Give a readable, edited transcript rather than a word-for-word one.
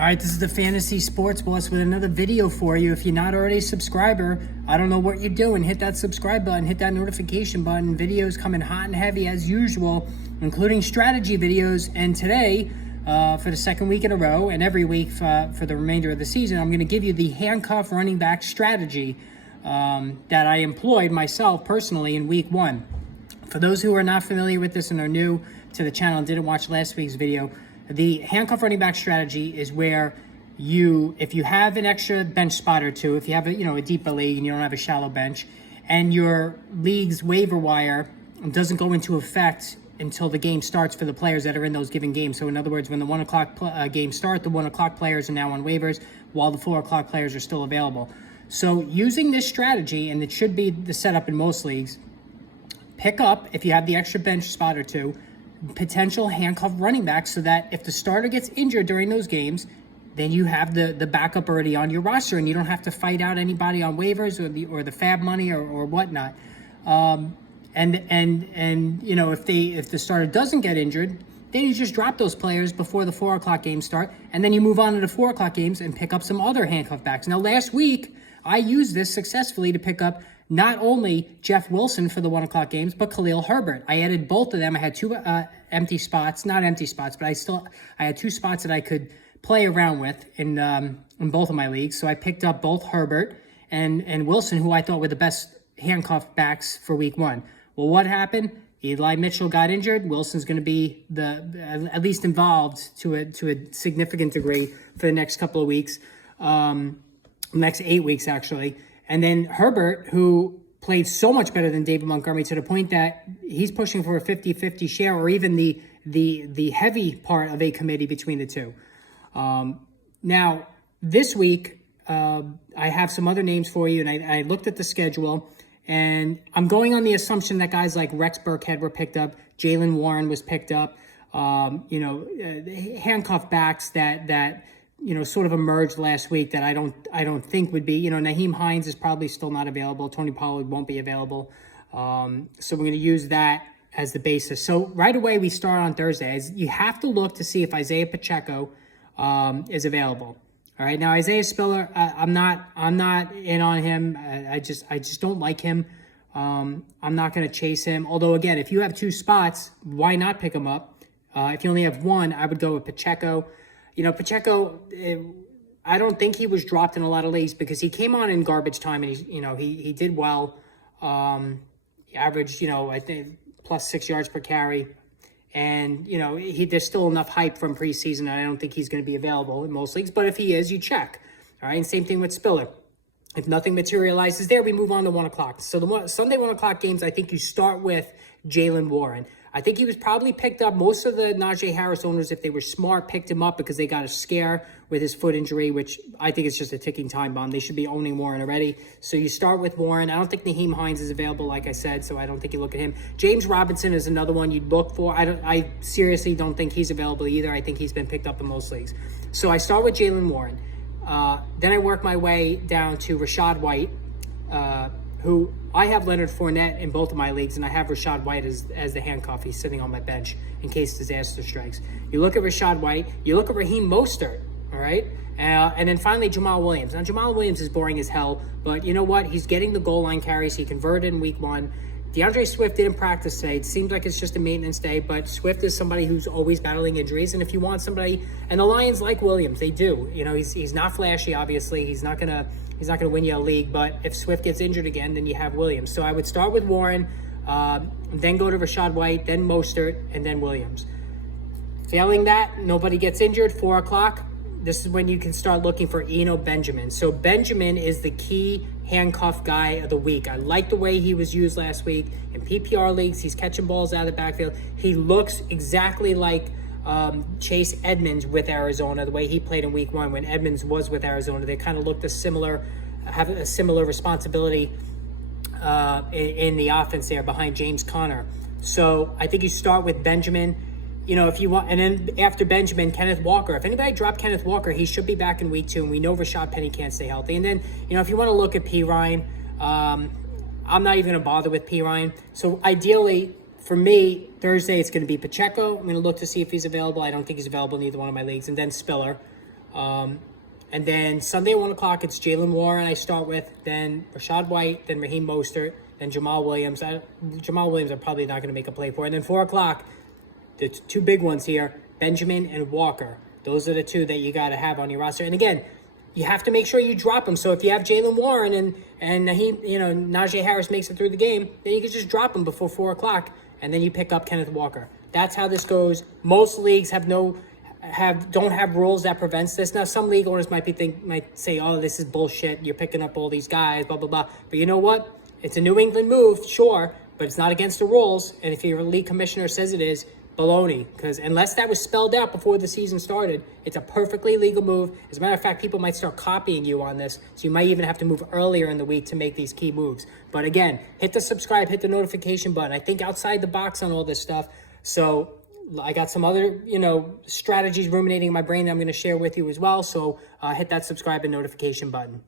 All right, this is the Fantasy Sports Boss with another video for you. If you're not already a subscriber, I don't know what you're doing. Hit that subscribe button, hit that notification button. Videos coming hot and heavy as usual, including strategy videos. And today, for the second week in a row, and every week for the remainder of the season, I'm going to give you the handcuff running back strategy that I employed myself personally in week one. For those who are not familiar with this and are new to the channel and didn't watch last week's video, the handcuff running back strategy is where if you have an extra bench spot or two, if you have a deeper league and you don't have a shallow bench, and your league's waiver wire doesn't go into effect until the game starts for the players that are in those given games. So in other words, when the 1 o'clock games start, the 1 o'clock players are now on waivers, while the 4 o'clock players are still available. So using this strategy, and it should be the setup in most leagues, pick up, if you have the extra bench spot or two, potential handcuff running backs, so that if the starter gets injured during those games, then you have the backup already on your roster, and you don't have to fight out anybody on waivers or the fab money or whatnot. And if the starter doesn't get injured, then you just drop those players before the 4 o'clock games start, and then you move on to the 4 o'clock games and pick up some other handcuff backs. Now, last week, I used this successfully to pick up not only Jeff Wilson for the 1 o'clock games, but Khalil Herbert. I added both of them. I had two empty spots, not empty spots, but I had two spots that I could play around with in both of my leagues. So I picked up both Herbert and Wilson, who I thought were the best handcuff backs for week one. Well, what happened? Eli Mitchell got injured. Wilson's going to be at least involved to a significant degree for the next couple of weeks, next 8 weeks actually. And then Herbert, who played so much better than David Montgomery to the point that he's pushing for a 50-50 share, or even the heavy part of a committee between the two. Now, this week, I have some other names for you, and I looked at the schedule, and I'm going on the assumption that guys like Rex Burkhead were picked up, Jaylen Warren was picked up, handcuff backs that sort of emerged last week that I don't think would be. Nyheim Hines is probably still not available. Tony Pollard won't be available. So we're going to use that as the basis. So right away we start on Thursday. You have to look to see if Isaiah Pacheco is available. All right. Now Isaiah Spiller, I'm not in on him. I just don't like him. I'm not going to chase him. Although again, if you have two spots, why not pick him up? If you only have one, I would go with Pacheco. Pacheco, I don't think he was dropped in a lot of leagues because he came on in garbage time, and he did well. He averaged, I think plus 6 yards per carry. And, there's still enough hype from preseason, and I don't think he's going to be available in most leagues. But if he is, you check. All right. And same thing with Spiller. If nothing materializes there, we move on to 1 o'clock. So the Sunday 1 o'clock games, I think you start with Jaylen Warren. I think he was probably picked up. Most of the Najee Harris owners, if they were smart, picked him up because they got a scare with his foot injury, which I think is just a ticking time bomb. They should be owning Warren already. So you start with Warren. I don't think Nyheim Hines is available, like I said, so I don't think you look at him. James Robinson is another one you'd look for. I seriously don't think he's available either. I think he's been picked up in most leagues. So I start with Jaylen Warren. Then I work my way down to Rachaad White, who I have Leonard Fournette in both of my leagues, and I have Rachaad White as the handcuff. He's sitting on my bench in case disaster strikes. You look at Rachaad White, you look at Raheem Mostert, all right? And then finally, Jamal Williams. Now, Jamal Williams is boring as hell, but you know what? He's getting the goal line carries. He converted in week one. DeAndre Swift didn't practice today. It seems like it's just a maintenance day, but Swift is somebody who's always battling injuries. And if you want somebody, and the Lions like Williams, they do. He's not flashy, obviously. He's not gonna win you a league, but if Swift gets injured again, then you have Williams. So I would start with Warren, then go to Rachaad White, then Mostert, and then Williams. Failing that, nobody gets injured, 4 o'clock. This is when you can start looking for Eno Benjamin. So Benjamin is the key handcuff guy of the week. I like the way he was used last week. In PPR leagues, he's catching balls out of the backfield. He looks exactly like Chase Edmonds with Arizona, the way he played in week one when Edmonds was with Arizona. They kind of looked have a similar responsibility in the offense there behind James Conner. So I think you start with Benjamin. If you want, and then after Benjamin, Kenneth Walker. If anybody dropped Kenneth Walker, he should be back in week 2, and we know Rashad Penny can't stay healthy. And then, if you want to look at P. Ryan, I'm not even going to bother with P. Ryan. So ideally, for me, Thursday, it's going to be Pacheco. I'm going to look to see if he's available. I don't think he's available in either one of my leagues. And then Spiller. And then Sunday at 1 o'clock, it's Jalen Warren I start with, then Rashad White, then Raheem Mostert, then Jamal Williams. Jamal Williams I'm probably not going to make a play for. And then 4 o'clock, the two big ones here, Benjamin and Walker. Those are the two that you got to have on your roster. And again, you have to make sure you drop them. So if you have Jalen Warren and Naheem, Najee Harris makes it through the game, then you can just drop them before 4 o'clock, and then you pick up Kenneth Walker. That's how this goes. Most leagues don't have rules that prevents this. Now, some league owners might say, "Oh, this is bullshit. You're picking up all these guys, blah blah blah." But you know what? It's a New England move, sure, but it's not against the rules. And if your league commissioner says it is, baloney. Because unless that was spelled out before the season started, it's a perfectly legal move. As a matter of fact, people might start copying you on this, so you might even have to move earlier in the week to make these key moves. But again, hit the subscribe, hit the notification button. I think outside the box on all this stuff. So I got some other, strategies ruminating in my brain that I'm going to share with you as well. So hit that subscribe and notification button.